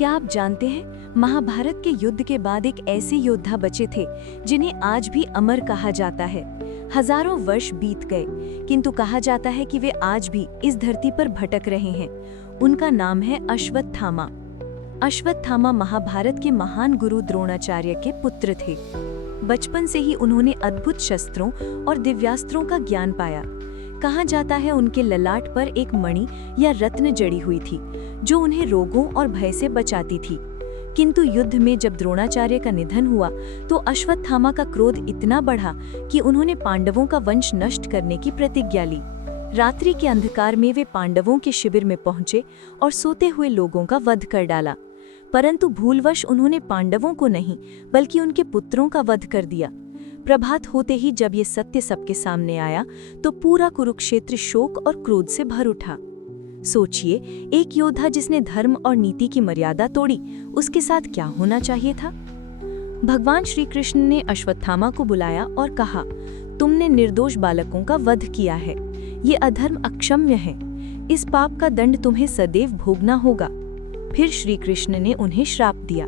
क्या आप जानते हैं, महाभारत के युद्ध के बाद एक ऐसे योद्धा बचे थे जिन्हें आज भी अमर कहा जाता है। हजारों वर्ष बीत गए, किंतु कहा जाता है कि वे आज भी इस धरती पर भटक रहे हैं। उनका नाम है अश्वत्थामा। अश्वत्थामा महाभारत के महान गुरु द्रोणाचार्य के पुत्र थे। बचपन से ही उन्होंने अद्भुत शस्त्रों और दिव्यास्त्रों का ज्ञान पाया। कहा जाता है उनके ललाट पर एक मणि या रत्न जड़ी हुई थी, जो उन्हें रोगों और भय से बचाती थी। किंतु युद्ध में जब द्रोणाचार्य का निधन हुआ तो अश्वत्थामा का क्रोध इतना बढ़ा कि उन्होंने पांडवों का वंश नष्ट करने की प्रतिज्ञा ली। रात्रि के अंधकार में वे पांडवों के शिविर में पहुंचे और सोते हुए लोगों का वध कर डाला। परंतु भूलवश उन्होंने पांडवों को नहीं बल्कि उनके पुत्रों का वध कर दिया। प्रभात होते ही जब ये सत्य सबके सामने आया तो पूरा कुरुक्षेत्र शोक और क्रोध से भर उठा। सोचिए, एक योद्धा जिसने धर्म और नीति की मर्यादा तोड़ी, उसके साथ क्या होना चाहिए था। भगवान श्री कृष्ण ने अश्वत्थामा को बुलाया और कहा, तुमने निर्दोष बालकों का वध किया है। ये अधर्म अक्षम्य है। इस पाप का दंड तुम्हें सदैव भोगना होगा। फिर श्री कृष्ण ने उन्हें श्राप दिया,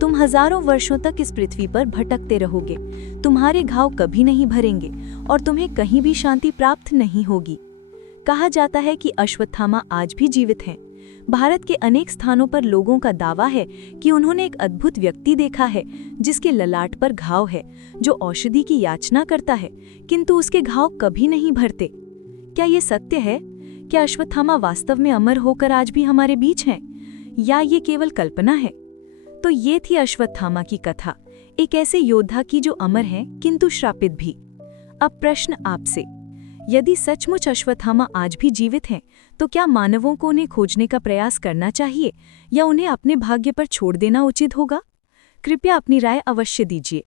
तुम हजारों वर्षों तक इस पृथ्वी पर भटकते रहोगे। तुम्हारे घाव कभी नहीं भरेंगे और तुम्हें कहीं भी शांति प्राप्त नहीं होगी। कहा जाता है कि अश्वत्थामा आज भी जीवित हैं। भारत के अनेक स्थानों पर लोगों का दावा है कि उन्होंने एक अद्भुत व्यक्ति देखा है जिसके ललाट पर घाव है, जो औषधि की याचना करता है किंतु उसके घाव कभी नहीं भरते। क्या ये सत्य है? क्या अश्वत्थामा वास्तव में अमर होकर आज भी हमारे बीच हैं, या ये केवल कल्पना है? तो ये थी अश्वत्थामा की कथा, एक ऐसे योद्धा की जो अमर है किंतु श्रापित भी। अब प्रश्न आपसे, यदि सचमुच अश्वत्थामा आज भी जीवित हैं, तो क्या मानवों को उन्हें खोजने का प्रयास करना चाहिए या उन्हें अपने भाग्य पर छोड़ देना उचित होगा? कृपया अपनी राय अवश्य दीजिए।